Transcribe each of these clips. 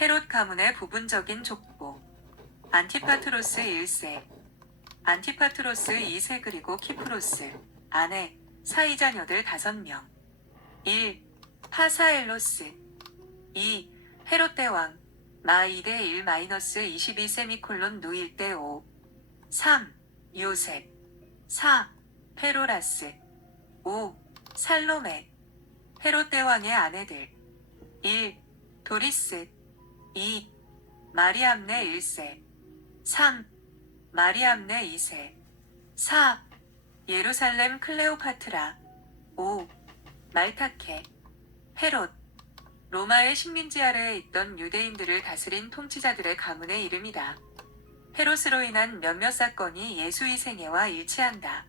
헤롯 가문의 부분적인 족보. 안티파트로스 1세, 안티파트로스 2세 그리고 키프로스, 아내, 사이자녀들 5명. 1. 파사엘로스. 2. 헤롯 대왕, 마 2대 1-22 세미콜론 누 1대 5. 3. 요셉. 4. 페로라스. 5. 살로메. 헤롯 대왕의 아내들. 1. 도리스. 2. 마리암네 1세. 3. 마리암네 2세. 4. 예루살렘 클레오파트라. 5. 말타케. 헤롯. 로마의 식민지 아래에 있던 유대인들을 다스린 통치자들의 가문의 이름이다. 헤롯으로 인한 몇몇 사건이 예수의 생애와 일치한다.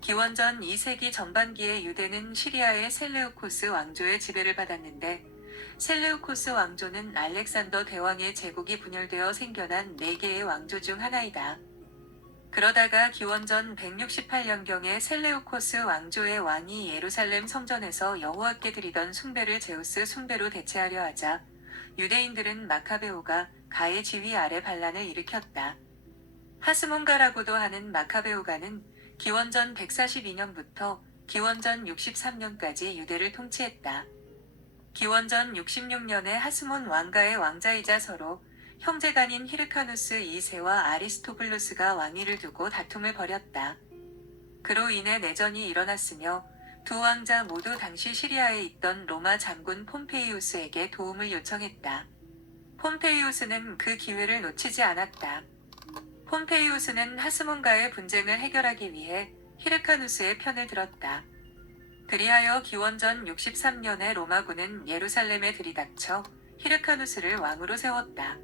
기원전 2세기 전반기에 유대는 시리아의 셀레우코스 왕조의 지배를 받았는데 셀레우코스 왕조는 알렉산더 대왕의 제국이 분열되어 생겨난 4개의 왕조 중 하나이다. 그러다가 기원전 168년경에 셀레우코스 왕조의 왕이 예루살렘 성전에서 여호와께 드리던 숭배를 제우스 숭배로 대체하려 하자 유대인들은 마카베오가 가의 지휘 아래 반란을 일으켰다. 하스몬가라고도 하는 마카베오가는 기원전 142년부터 기원전 63년까지 유대를 통치했다. 기원전 66년에 하스몬 왕가의 왕자이자 서로 형제간인 히르카누스 2세와 아리스토블루스가 왕위를 두고 다툼을 벌였다. 그로 인해 내전이 일어났으며 두 왕자 모두 당시 시리아에 있던 로마 장군 폼페이우스에게 도움을 요청했다. 폼페이우스는 그 기회를 놓치지 않았다. 폼페이우스는 하스몬과의 분쟁을 해결하기 위해 히르카누스의 편을 들었다. 그리하여 기원전 63년에 로마군은 예루살렘에 들이닥쳐 히르카누스를 왕으로 세웠다.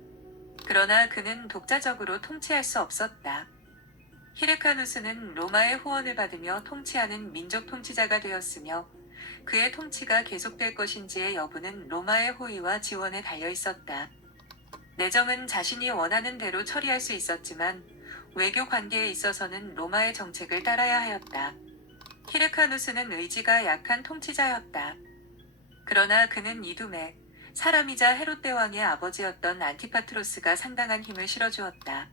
그러나 그는 독자적으로 통치할 수 없었다. 히르카누스는 로마의 후원을 받으며 통치하는 민족 통치자가 되었으며 그의 통치가 계속될 것인지의 여부는 로마의 호의와 지원에 달려 있었다. 내정은 자신이 원하는 대로 처리할 수 있었지만 외교 관계에 있어서는 로마의 정책을 따라야 하였다. 히르카누스는 의지가 약한 통치자였다. 그러나 그는 이둠에 사람이자 헤롯 대왕의 아버지였던 안티파트로스가 상당한 힘을 실어주었다.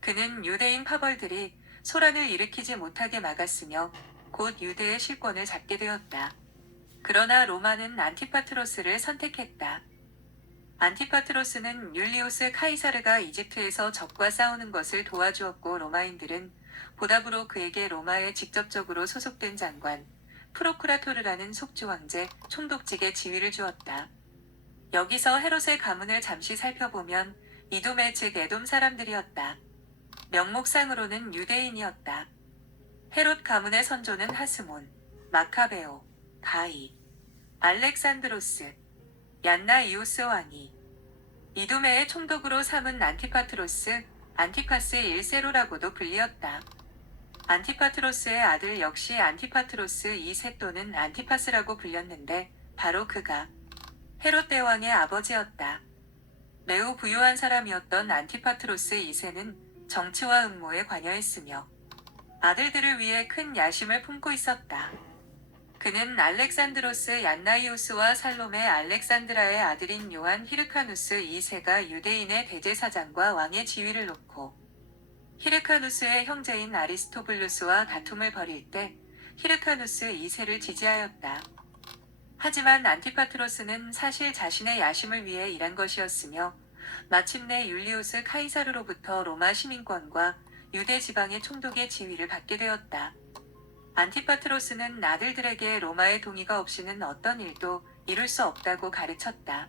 그는 유대인 파벌들이 소란을 일으키지 못하게 막았으며 곧 유대의 실권을 잡게 되었다. 그러나 로마는 안티파트로스를 선택했다. 안티파트로스는 율리우스 카이사르가 이집트에서 적과 싸우는 것을 도와주었고 로마인들은 보답으로 그에게 로마에 직접적으로 소속된 장관, 프로쿠라토르라는 속주 황제, 총독직의 지위를 주었다. 여기서 헤롯의 가문을 잠시 살펴보면 이돔의 즉 에돔 사람들이었다. 명목상으로는 유대인이었다. 헤롯 가문의 선조는 하스몬, 마카베오, 가이, 알렉산드로스, 얀나이우스 왕이 이두메의 총독으로 삼은 안티파트로스, 안티파스 1세로라고도 불리었다. 안티파트로스의 아들 역시 안티파트로스 2세 또는 안티파스라고 불렸는데 바로 그가 헤롯 대왕의 아버지였다. 매우 부유한 사람이었던 안티파트로스 2세는 정치와 음모에 관여했으며 아들들을 위해 큰 야심을 품고 있었다. 그는 알렉산드로스 얀나이우스와 살롬의 알렉산드라의 아들인 요한 히르카누스 2세가 유대인의 대제사장과 왕의 지위를 놓고 히르카누스의 형제인 아리스토블루스와 다툼을 벌일 때 히르카누스 2세를 지지하였다. 하지만 안티파트로스는 사실 자신의 야심을 위해 일한 것이었으며 마침내 율리우스 카이사르로부터 로마 시민권과 유대 지방의 총독의 지위를 받게 되었다. 안티파트로스는 아들들에게 로마의 동의가 없이는 어떤 일도 이룰 수 없다고 가르쳤다.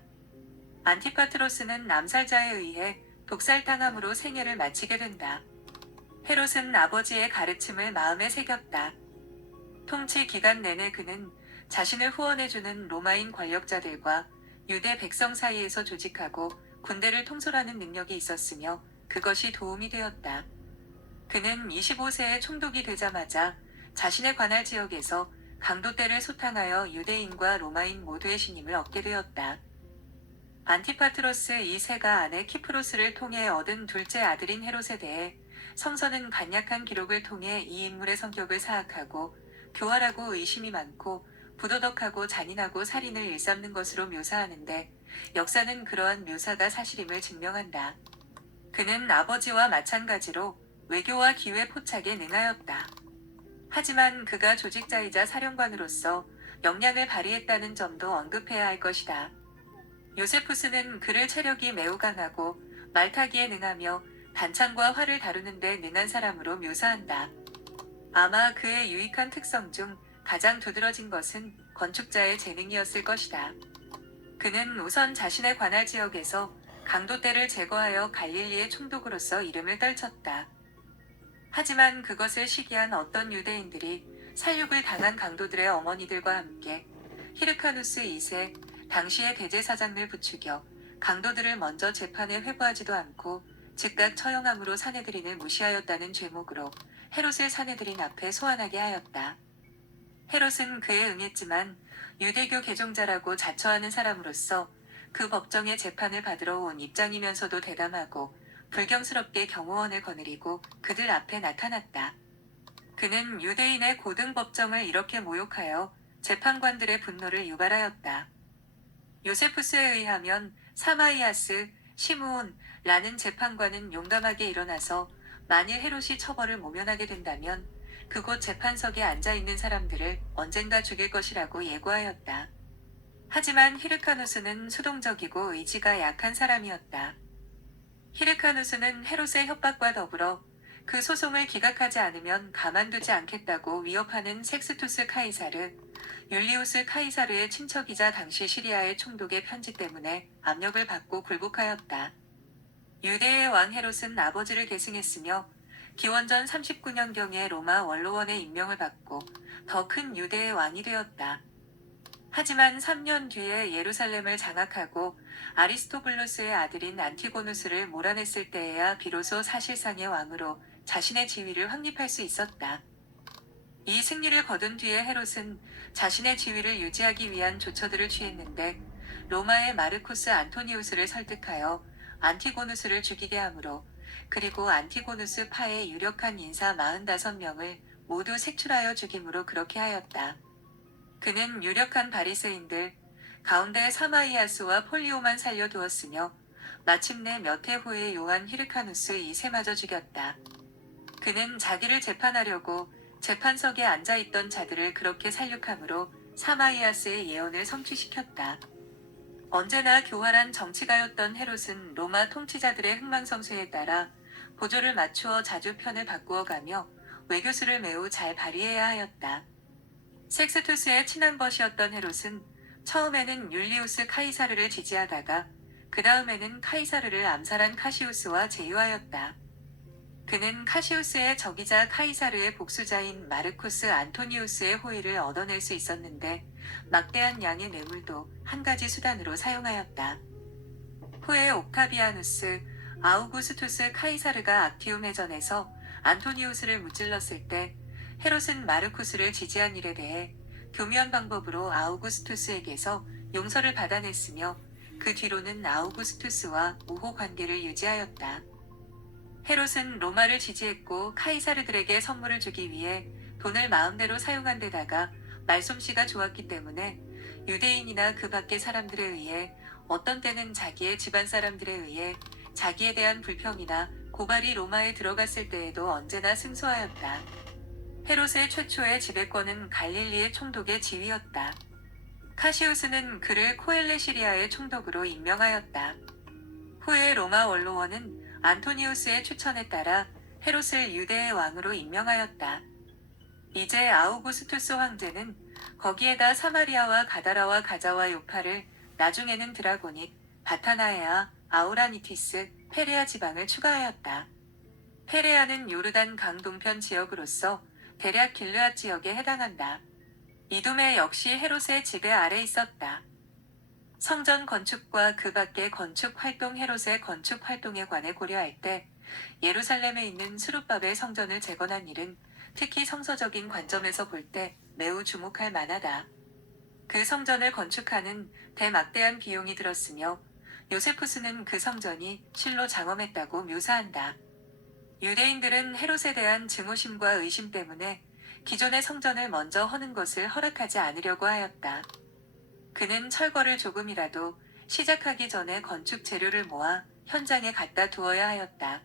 안티파트로스는 암살자에 의해 독살당함으로 생애를 마치게 된다. 헤롯은 아버지의 가르침을 마음에 새겼다. 통치 기간 내내 그는 자신을 후원해주는 로마인 권력자들과 유대 백성 사이에서 조직하고 군대를 통솔하는 능력이 있었으며 그것이 도움이 되었다. 그는 25세에 총독이 되자마자 자신의 관할 지역에서 강도떼를 소탕하여 유대인과 로마인 모두의 신임을 얻게 되었다. 안티파트로스 2세가 아내 키프로스를 통해 얻은 둘째 아들인 헤롯에 대해 성서는 간략한 기록을 통해 이 인물의 성격을 사악하고 교활하고 의심이 많고 부도덕하고 잔인하고 살인을 일삼는 것으로 묘사하는데 역사는 그러한 묘사가 사실임을 증명한다. 그는 아버지와 마찬가지로 외교와 기회 포착에 능하였다. 하지만 그가 조직자이자 사령관으로서 역량을 발휘했다는 점도 언급해야 할 것이다. 요세푸스는 그를 체력이 매우 강하고 말타기에 능하며 단창과 활을 다루는 데 능한 사람으로 묘사한다. 아마 그의 유익한 특성 중 가장 두드러진 것은 건축자의 재능이었을 것이다. 그는 우선 자신의 관할 지역에서 강도떼를 제거하여 갈릴리의 총독으로서 이름을 떨쳤다. 하지만 그것을 시기한 어떤 유대인들이 살육을 당한 강도들의 어머니들과 함께 히르카누스 2세 당시의 대제사장을 부추겨 강도들을 먼저 재판에 회부하지도 않고 즉각 처형함으로 사내들인을 무시하였다는 죄목으로 헤롯을 사내들인 앞에 소환하게 하였다. 헤롯은 그에 응했지만 유대교 개종자라고 자처하는 사람으로서 그 법정의 재판을 받으러 온 입장이면서도 대담하고 불경스럽게 경호원을 거느리고 그들 앞에 나타났다. 그는 유대인의 고등법정을 이렇게 모욕하여 재판관들의 분노를 유발하였다. 요세푸스에 의하면 사마이아스, 시므온라는 재판관은 용감하게 일어나서 만일 헤롯이 처벌을 모면하게 된다면 그곳 재판석에 앉아있는 사람들을 언젠가 죽일 것이라고 예고하였다. 하지만 히르카누스는 수동적이고 의지가 약한 사람이었다. 히르카누스는 헤롯의 협박과 더불어 그 소송을 기각하지 않으면 가만두지 않겠다고 위협하는 섹스투스 카이사르, 율리우스 카이사르의 친척이자 당시 시리아의 총독의 편지 때문에 압력을 받고 굴복하였다. 유대의 왕 헤롯은 아버지를 계승했으며 기원전 39년경에 로마 원로원의 임명을 받고 더 큰 유대의 왕이 되었다. 하지만 3년 뒤에 예루살렘을 장악하고 아리스토블루스의 아들인 안티고누스를 몰아냈을 때에야 비로소 사실상의 왕으로 자신의 지위를 확립할 수 있었다. 이 승리를 거둔 뒤에 헤롯은 자신의 지위를 유지하기 위한 조처들을 취했는데 로마의 마르쿠스 안토니우스를 설득하여 안티고누스를 죽이게 하므로 그리고 안티고누스 파의 유력한 인사 45명을 모두 색출하여 죽임으로 그렇게 하였다. 그는 유력한 바리새인들 가운데 사마이아스와 폴리오만 살려두었으며 마침내 몇 해 후에 요한 히르카누스 2세마저 죽였다. 그는 자기를 재판하려고 재판석에 앉아있던 자들을 그렇게 살육함으로 사마이아스의 예언을 성취시켰다. 언제나 교활한 정치가였던 헤롯은 로마 통치자들의 흥망성쇠에 따라 보조를 맞추어 자주 편을 바꾸어가며 외교수를 매우 잘 발휘해야 하였다. 섹스투스의 친한 벗이었던 헤롯은 처음에는 율리우스 카이사르를 지지하다가 그 다음에는 카이사르를 암살한 카시우스와 제휴하였다. 그는 카시우스의 적이자 카이사르의 복수자인 마르쿠스 안토니우스의 호의를 얻어낼 수 있었는데 막대한 양의 뇌물도 한 가지 수단으로 사용하였다. 후에 옥타비아누스, 아우구스투스 카이사르가 악티움 해전에서 안토니우스를 무찔렀을 때 헤롯은 마르쿠스를 지지한 일에 대해 교묘한 방법으로 아우구스투스에게서 용서를 받아냈으며 그 뒤로는 아우구스투스와 우호 관계를 유지하였다. 헤롯은 로마를 지지했고 카이사르들에게 선물을 주기 위해 돈을 마음대로 사용한 데다가 말솜씨가 좋았기 때문에 유대인이나 그 밖의 사람들에 의해 어떤 때는 자기의 집안 사람들에 의해 자기에 대한 불평이나 고발이 로마에 들어갔을 때에도 언제나 승소하였다. 헤롯의 최초의 지배권은 갈릴리의 총독의 지위였다. 카시우스는 그를 코엘레 시리아의 총독으로 임명하였다. 후에 로마 원로원은 안토니우스의 추천에 따라 헤롯을 유대의 왕으로 임명하였다. 이제 아우구스투스 황제는 거기에다 사마리아와 가다라와 가자와 요파를 나중에는 드라고닛, 바타나에아, 아우라니티스, 페레아 지방을 추가하였다. 페레아는 요르단 강 동편 지역으로서 대략 길르앗 지역에 해당한다. 이두메 역시 헤롯의 지배 아래 있었다. 성전 건축과 그 밖의 건축 활동 헤롯의 건축 활동에 관해 고려할 때 예루살렘에 있는 스룹바벨 성전을 재건한 일은 특히 성서적인 관점에서 볼 때 매우 주목할 만하다. 그 성전을 건축하는 대막대한 비용이 들었으며 요세푸스는 그 성전이 실로 장엄했다고 묘사한다. 유대인들은 헤롯에 대한 증오심과 의심 때문에 기존의 성전을 먼저 허는 것을 허락하지 않으려고 하였다. 그는 철거를 조금이라도 시작하기 전에 건축 재료를 모아 현장에 갖다 두어야 하였다.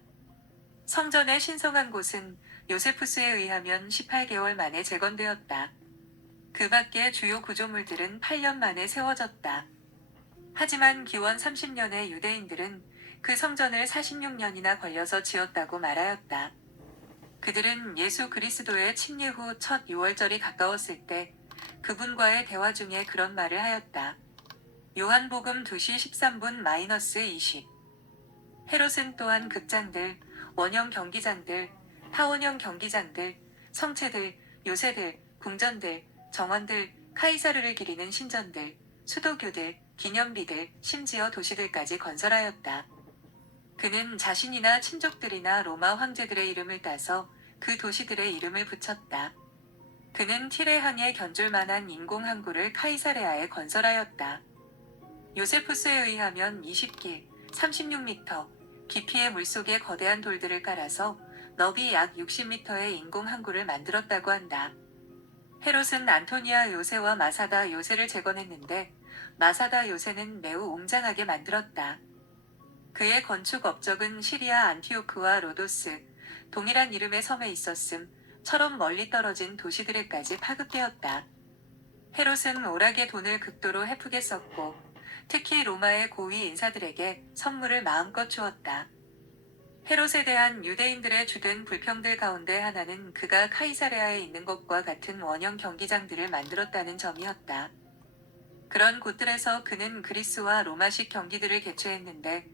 성전의 신성한 곳은 요세푸스에 의하면 18개월 만에 재건되었다. 그 밖의 주요 구조물들은 8년 만에 세워졌다. 하지만 기원 30년에 유대인들은 그 성전을 46년이나 걸려서 지었다고 말하였다. 그들은 예수 그리스도의 침례 후 첫 유월절이 가까웠을 때 그분과의 대화 중에 그런 말을 하였다. 요한복음 2시 13분-20. 헤롯은 또한 극장들, 원형 경기장들, 타원형 경기장들, 성체들, 요새들, 궁전들, 정원들, 카이사르를 기리는 신전들, 수도교들, 기념비들, 심지어 도시들까지 건설하였다. 그는 자신이나 친족들이나 로마 황제들의 이름을 따서 그 도시들의 이름을 붙였다. 그는 티레항에 견줄 만한 인공항구를 카이사레아에 건설하였다. 요세푸스에 의하면 20길, 36m, 깊이의 물속에 거대한 돌들을 깔아서 너비 약 60m의 인공항구를 만들었다고 한다. 헤롯은 안토니아 요새와 마사다 요새를 재건했는데 마사다 요새는 매우 웅장하게 만들었다. 그의 건축 업적은 시리아 안티오크와 로도스, 동일한 이름의 섬에 있었음처럼 멀리 떨어진 도시들에까지 파급되었다. 헤롯은 오락의 돈을 극도로 헤프게 썼고 특히 로마의 고위 인사들에게 선물을 마음껏 주었다. 헤롯에 대한 유대인들의 주된 불평들 가운데 하나는 그가 카이사레아에 있는 것과 같은 원형 경기장들을 만들었다는 점이었다. 그런 곳들에서 그는 그리스와 로마식 경기들을 개최했는데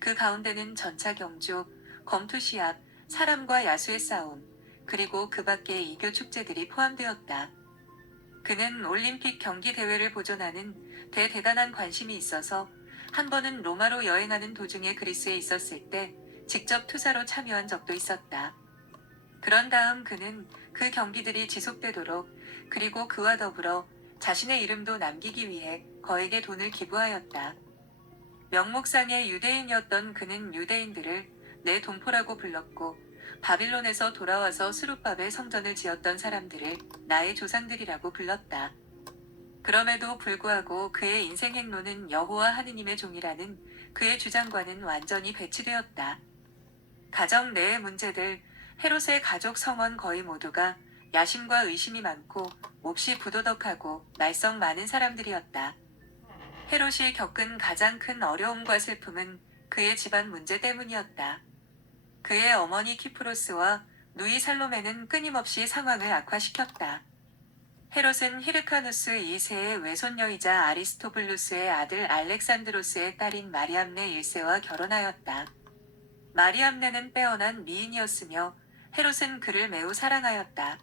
그 가운데는 전차 경주, 검투 시합, 사람과 야수의 싸움, 그리고 그 밖의 이교 축제들이 포함되었다. 그는 올림픽 경기 대회를 보존하는 대단한 관심이 있어서 한 번은 로마로 여행하는 도중에 그리스에 있었을 때 직접 투사로 참여한 적도 있었다. 그런 다음 그는 그 경기들이 지속되도록 그리고 그와 더불어 자신의 이름도 남기기 위해 거액의 돈을 기부하였다. 명목상의 유대인이었던 그는 유대인들을 내 동포라고 불렀고 바빌론에서 돌아와서 스룹바벨 성전을 지었던 사람들을 나의 조상들이라고 불렀다. 그럼에도 불구하고 그의 인생 행로는 여호와 하느님의 종이라는 그의 주장과는 완전히 배치되었다. 가정 내의 문제들, 헤롯의 가족 성원 거의 모두가 야심과 의심이 많고 몹시 부도덕하고 말썽 많은 사람들이었다. 헤롯이 겪은 가장 큰 어려움과 슬픔은 그의 집안 문제 때문이었다. 그의 어머니 키프로스와 누이 살로메는 끊임없이 상황을 악화시켰다. 헤롯은 히르카누스 2세의 외손녀이자 아리스토블루스의 아들 알렉산드로스의 딸인 마리암네 1세와 결혼하였다. 마리암네는 빼어난 미인이었으며 헤롯은 그를 매우 사랑하였다.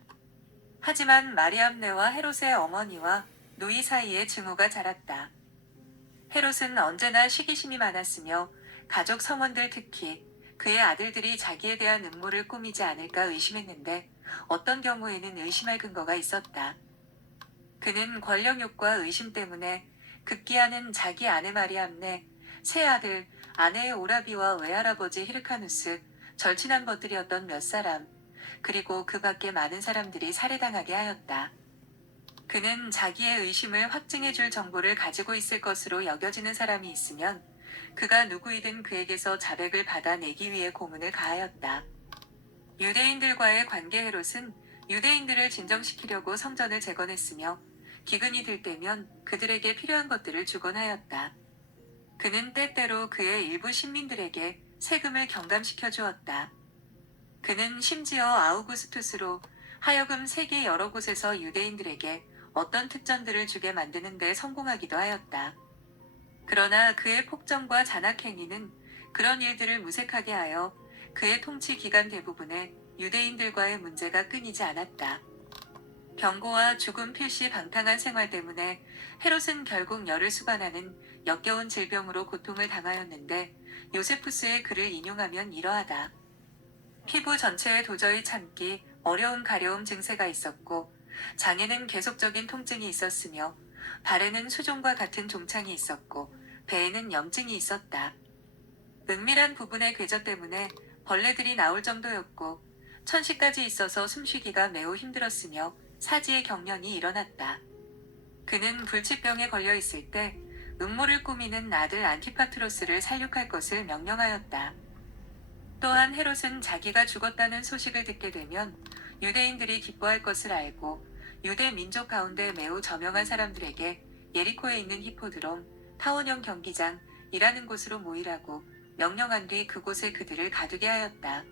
하지만 마리암네와 헤롯의 어머니와 누이 사이에 증오가 자랐다. 헤롯은 언제나 시기심이 많았으며 가족 성원들 특히 그의 아들들이 자기에 대한 음모를 꾸미지 않을까 의심했는데 어떤 경우에는 의심할 근거가 있었다. 그는 권력욕과 의심 때문에 급기야는 자기 아내 마리암네, 세 아들, 아내의 오라비와 외할아버지 히르카누스, 절친한 것들이었던 몇 사람, 그리고 그 밖에 많은 사람들이 살해당하게 하였다. 그는 자기의 의심을 확증해줄 정보를 가지고 있을 것으로 여겨지는 사람이 있으면 그가 누구이든 그에게서 자백을 받아내기 위해 고문을 가하였다. 유대인들과의 관계 헤롯은 유대인들을 진정시키려고 성전을 재건했으며 기근이 들 때면 그들에게 필요한 것들을 주곤 하였다. 그는 때때로 그의 일부 신민들에게 세금을 경감시켜 주었다. 그는 심지어 아우구스투스로 하여금 세계 여러 곳에서 유대인들에게 어떤 특전들을 주게 만드는 데 성공하기도 하였다. 그러나 그의 폭정과 잔악행위는 그런 일들을 무색하게 하여 그의 통치 기간 대부분에 유대인들과의 문제가 끊이지 않았다. 병고와 죽음 필시 방탕한 생활 때문에 헤롯은 결국 열을 수반하는 역겨운 질병으로 고통을 당하였는데 요세푸스의 글을 인용하면 이러하다. 피부 전체에 도저히 참기 어려운 가려움 증세가 있었고 장에는 계속적인 통증이 있었으며 발에는 수종과 같은 종창이 있었고 배에는 염증이 있었다. 은밀한 부분의 궤저 때문에 벌레들이 나올 정도였고 천시까지 있어서 숨쉬기가 매우 힘들었으며 사지의 경련이 일어났다. 그는 불치병에 걸려 있을 때 음모를 꾸미는 아들 안티파트로스를 살육할 것을 명령하였다. 또한 헤롯은 자기가 죽었다는 소식을 듣게 되면 유대인들이 기뻐할 것을 알고 유대 민족 가운데 매우 저명한 사람들에게 예리코에 있는 히포드롬, 타원형 경기장이라는 곳으로 모이라고 명령한 뒤 그곳에 그들을 가두게 하였다.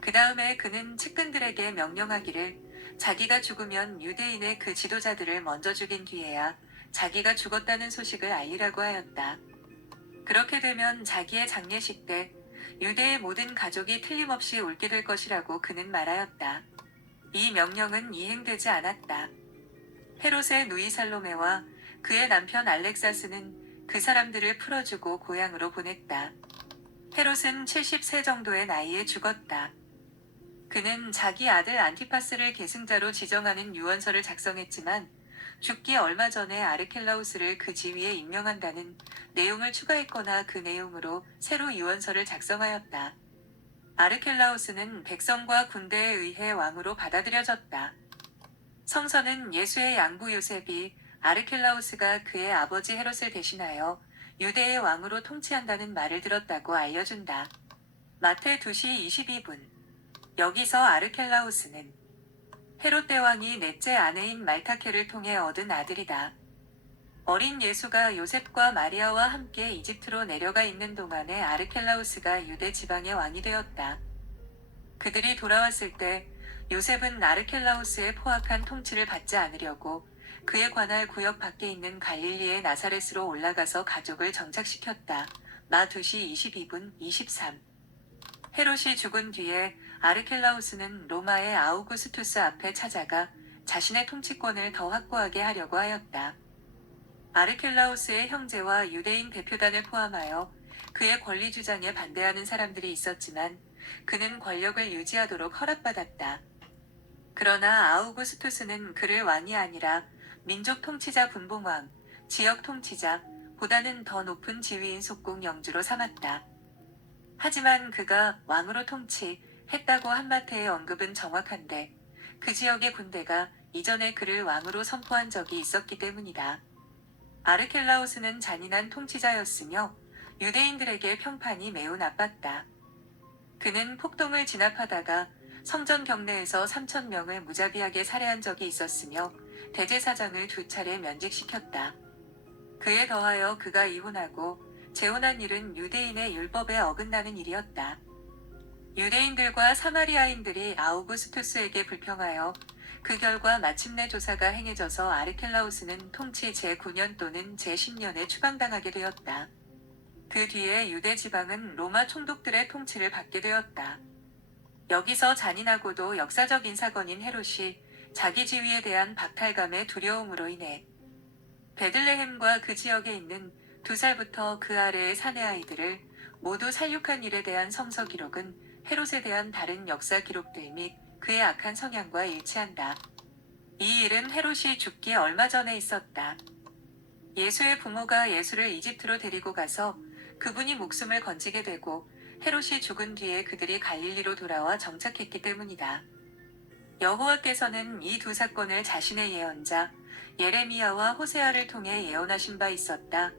그 다음에 그는 측근들에게 명령하기를 자기가 죽으면 유대인의 그 지도자들을 먼저 죽인 뒤에야 자기가 죽었다는 소식을 알리라고 하였다. 그렇게 되면 자기의 장례식 때 유대의 모든 가족이 틀림없이 울게 될 것이라고 그는 말하였다. 이 명령은 이행되지 않았다. 헤롯의 누이 살로메와 그의 남편 알렉사스는 그 사람들을 풀어주고 고향으로 보냈다. 헤롯은 70세 정도의 나이에 죽었다. 그는 자기 아들 안티파스를 계승자로 지정하는 유언서를 작성했지만 죽기 얼마 전에 아르켈라우스를 그 지위에 임명한다는 내용을 추가했거나 그 내용으로 새로 유언서를 작성하였다. 아르켈라우스는 백성과 군대에 의해 왕으로 받아들여졌다. 성서는 예수의 양부 요셉이 아르켈라우스가 그의 아버지 헤롯을 대신하여 유대의 왕으로 통치한다는 말을 들었다고 알려준다. 마태 2시 22분. 여기서 아르켈라우스는 헤롯 대왕이 넷째 아내인 말타케를 통해 얻은 아들이다. 어린 예수가 요셉과 마리아와 함께 이집트로 내려가 있는 동안에 아르켈라우스가 유대 지방의 왕이 되었다. 그들이 돌아왔을 때 요셉은 아르켈라우스의 포악한 통치를 받지 않으려고 그에 관할 구역 밖에 있는 갈릴리의 나사렛으로 올라가서 가족을 정착시켰다. 마 2시 22분 23. 헤롯이 죽은 뒤에 아르켈라우스는 로마의 아우구스투스 앞에 찾아가 자신의 통치권을 더 확보하게 하려고 하였다. 아르켈라우스의 형제와 유대인 대표단을 포함하여 그의 권리 주장에 반대하는 사람들이 있었지만 그는 권력을 유지하도록 허락받았다. 그러나 아우구스투스는 그를 왕이 아니라 민족 통치자 분봉왕, 지역 통치자, 보다는 더 높은 지위인 속궁 영주로 삼았다. 하지만 그가 왕으로 통치했다고 한마테의 언급은 정확한데 그 지역의 군대가 이전에 그를 왕으로 선포한 적이 있었기 때문이다. 아르켈라우스는 잔인한 통치자였으며 유대인들에게 평판이 매우 나빴다. 그는 폭동을 진압하다가 성전 경내에서 3,000명을 무자비하게 살해한 적이 있었으며 대제사장을 2차례 면직시켰다. 그에 더하여 그가 이혼하고 재혼한 일은 유대인의 율법에 어긋나는 일이었다. 유대인들과 사마리아인들이 아우구스투스에게 불평하여 그 결과 마침내 조사가 행해져서 아르켈라우스는 통치 제9년 또는 제10년에 추방당하게 되었다. 그 뒤에 유대 지방은 로마 총독들의 통치를 받게 되었다. 여기서 잔인하고도 역사적인 사건인 헤롯이 자기 지위에 대한 박탈감의 두려움으로 인해 베들레헴과 그 지역에 있는 2살부터 그 아래의 사내 아이들을 모두 살육한 일에 대한 성서 기록은 헤롯에 대한 다른 역사 기록들 및 그의 악한 성향과 일치한다. 이 일은 헤롯이 죽기 얼마 전에 있었다. 예수의 부모가 예수를 이집트로 데리고 가서 그분이 목숨을 건지게 되고 헤롯이 죽은 뒤에 그들이 갈릴리로 돌아와 정착했기 때문이다. 여호와께서는 이 두 사건을 자신의 예언자 예레미야와 호세아를 통해 예언하신 바 있었다.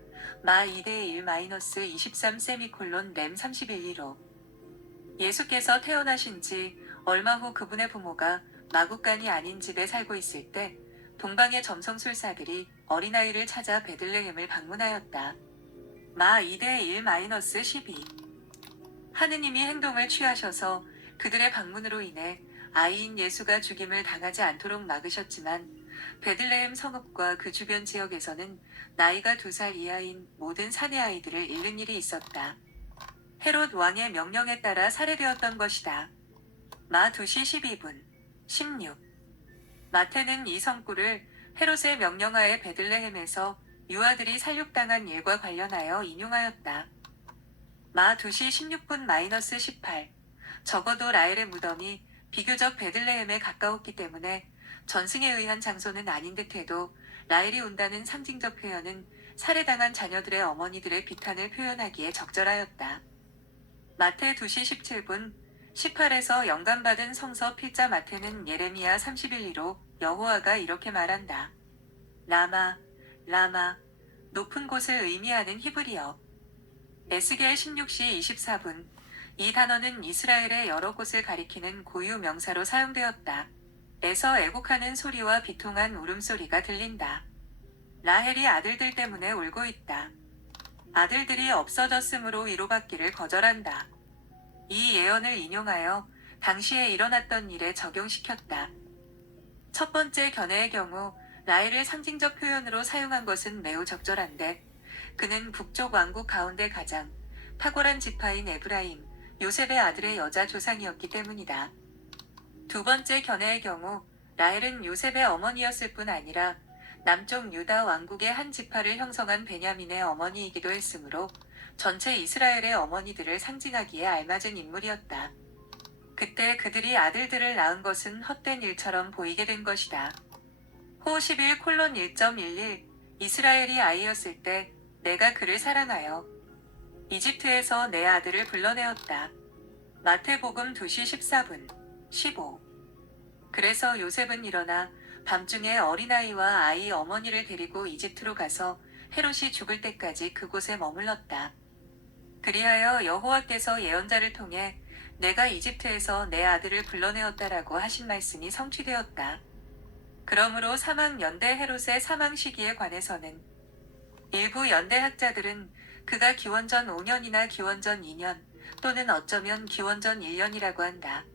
마 2대 1-23 렘 31리로 예수께서 태어나신 지 얼마 후 그분의 부모가 마국간이 아닌 집에 살고 있을 때 동방의 점성술사들이 어린아이를 찾아 베들레헴을 방문하였다. 마 2대 1-12 하느님이 행동을 취하셔서 그들의 방문으로 인해 아이인 예수가 죽임을 당하지 않도록 막으셨지만 베들레헴 성읍과 그 주변 지역에서는 나이가 2살 이하인 모든 사내 아이들을 잃는 일이 있었다. 헤롯 왕의 명령에 따라 살해되었던 것이다. 마 2시 12분 16 마태는 이 성구를 헤롯의 명령하에 베들레헴에서 유아들이 살육당한 일과 관련하여 인용하였다. 마 2시 16분-18 적어도 라헬의 무덤이 비교적 베들레헴에 가까웠기 때문에 전승에 의한 장소는 아닌 듯해도 라헬이 온다는 상징적 표현은 살해당한 자녀들의 어머니들의 비탄을 표현하기에 적절하였다. 마태 2시 17분 18에서 영감받은 성서 필자 마태는 예레미야 31리로 여호와가 이렇게 말한다. 라마, 라마, 높은 곳을 의미하는 히브리어. 에스겔 16시 24분. 이 단어는 이스라엘의 여러 곳을 가리키는 고유 명사로 사용되었다. 에서 애곡하는 소리와 비통한 울음소리가 들린다. 라헬이 아들들 때문에 울고 있다. 아들들이 없어졌으므로 위로받기를 거절한다. 이 예언을 인용하여 당시에 일어났던 일에 적용시켰다. 첫 번째 견해의 경우 라헬을 상징적 표현으로 사용한 것은 매우 적절한데 그는 북쪽 왕국 가운데 가장 탁월한 지파인 에브라임, 요셉의 아들의 여자 조상이었기 때문이다. 두 번째 견해의 경우 라헬은 요셉의 어머니였을 뿐 아니라 남쪽 유다 왕국의 한 지파를 형성한 베냐민의 어머니이기도 했으므로 전체 이스라엘의 어머니들을 상징하기에 알맞은 인물이었다. 그때 그들이 아들들을 낳은 것은 헛된 일처럼 보이게 된 것이다. 호 11:1.11 이스라엘이 아이였을 때 내가 그를 사랑하여 이집트에서 내 아들을 불러내었다. 마태복음 2시 14분 15. 그래서 요셉은 일어나 밤중에 어린아이와 아이 어머니를 데리고 이집트로 가서 헤롯이 죽을 때까지 그곳에 머물렀다. 그리하여 여호와께서 예언자를 통해 내가 이집트에서 내 아들을 불러내었다라고 하신 말씀이 성취되었다. 그러므로 사망 연대 헤롯의 사망 시기에 관해서는 일부 연대학자들은 그가 기원전 5년이나 기원전 2년 또는 어쩌면 기원전 1년이라고 한다.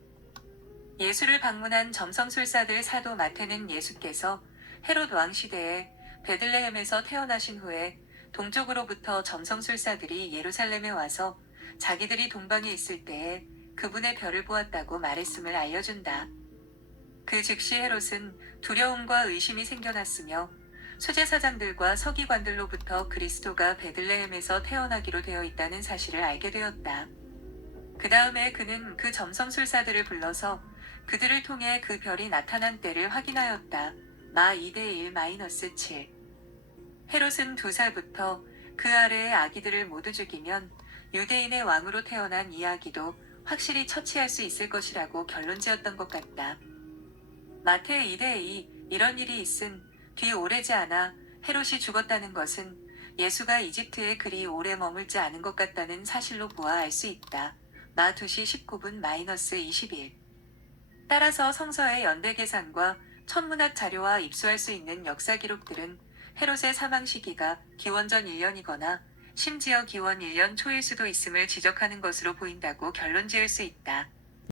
예수를 방문한 점성술사들 사도 마태는 예수께서 헤롯 왕 시대에 베들레헴에서 태어나신 후에 동쪽으로부터 점성술사들이 예루살렘에 와서 자기들이 동방에 있을 때에 그분의 별을 보았다고 말했음을 알려준다. 그 즉시 헤롯은 두려움과 의심이 생겨났으며 수제사장들과 서기관들로부터 그리스도가 베들레헴에서 태어나기로 되어 있다는 사실을 알게 되었다. 그 다음에 그는 그 점성술사들을 불러서 그들을 통해 그 별이 나타난 때를 확인하였다. 마 2:1-7. 헤롯은 2살부터 그 아래의 아기들을 모두 죽이면 유대인의 왕으로 태어난 이 아기도 확실히 처치할 수 있을 것이라고 결론지었던 것 같다. 마태 2:2 이런 일이 있은 뒤 오래지 않아 헤롯이 죽었다는 것은 예수가 이집트에 그리 오래 머물지 않은 것 같다는 사실로 보아 알 수 있다. 마 2시 19분-21. 따라서 성서의 연대 계산과 천문학 자료와 입수할 수 있는 역사 기록들은 헤롯의 사망 시기가 기원전 1년이거나 심지어 기원 1년 초일 수도 있음을 지적하는 것으로 보인다고 결론 지을 수 있다.